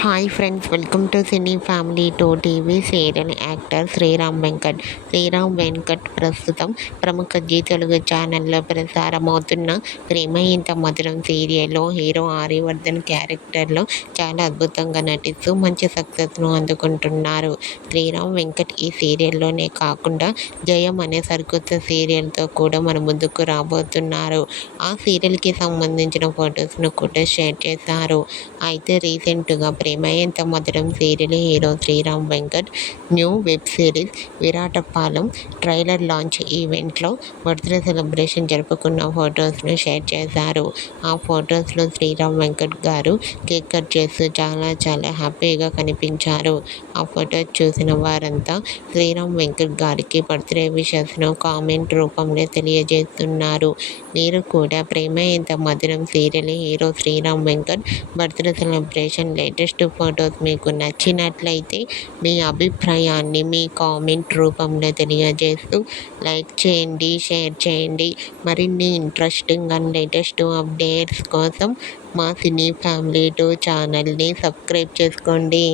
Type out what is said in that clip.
Hi friends, welcome to cine family two TV. Serial actor Sriram Venkat. Sriram Venkat ప్రస్తుతం ప్రముఖ G Telugu ఛానల్లో ప్రసారమవుతున్న ప్రేమ ఇంత మధురం సీరియల్లో హీరో ఆర్యవర్ధన్ క్యారెక్టర్లో చాలా అద్భుతంగా నటిస్తూ మంచి సక్సెస్ను అందుకుంటున్నారు. శ్రీరామ్ వెంకట్ ఈ సీరియల్లోనే కాకుండా జయం అనే సరికొత్త సీరియల్తో కూడా మన ముందుకు రాబోతున్నారు. ఆ సీరియల్కి సంబంధించిన ఫొటోస్ను కూడా షేర్ చేశారు. అయితే రీసెంట్గా Prema Entha Madhuram serial hero Sriram Venkat new web series Viratapalem trailer launch ఈవెంట్లో బర్త్డే సెలబ్రేషన్ జరుపుకున్న ఫొటోస్ను షేర్ చేశారు. ఆ ఫొటోస్లో శ్రీరామ్ వెంకట్ గారు కేక్ కట్ చేస్తూ చాలా హ్యాపీగా కనిపించారు. ఆ ఫొటోస్ చూసిన వారంతా శ్రీరామ్ వెంకట్ గారికి బర్త్డే విషెస్ను కామెంట్ రూపంలో తెలియజేస్తున్నారు. మీరు కూడా Prema Entha Madhuram serial hero Sriram Venkat birthday celebration latest photos మీకు నచ్చినట్లయితే మీ అభిప్రాయాన్ని మీ కామెంట్ రూపంలో తెలియజేస్తూ లైక్ చేయండి, షేర్ చేయండి. మరిన్ని ఇంట్రెస్టింగ్ అండ్ లేటెస్ట్ అప్డేట్స్ కోసం మా సినీ ఫ్యామిలీ 2 ఛానల్ని సబ్స్క్రైబ్ చేసుకోండి.